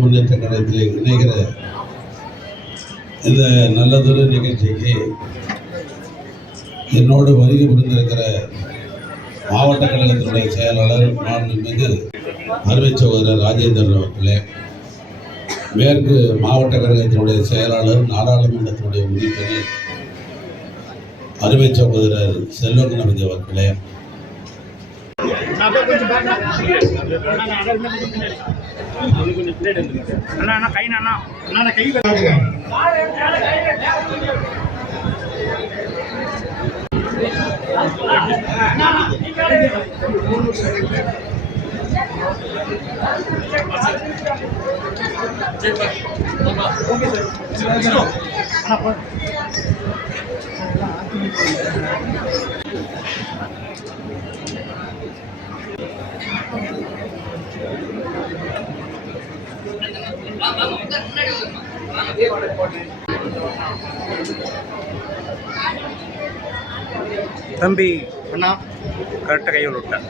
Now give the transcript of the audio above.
முன்னேற்ற கழகத்தில் இணைகிற இந்த நல்லதொரு நிகழ்ச்சிக்கு என்னோடு வருகை புரிந்திருக்கிற மாவட்ட கழகத்தினுடைய செயலாளர் மாண்புமிகு அருமை சகோதரர் ராஜேந்திரன் அவர்களே, மேற்கு மாவட்ட கழகத்தினுடைய செயலாளர் நாடாளுமன்றத்தினுடைய உறுப்பினர் அருமை சகோதரர் செல்வ கணபதி அவர்களே, தம்பி அண்ணா கரெக்டாக கையில் விட்டேன்.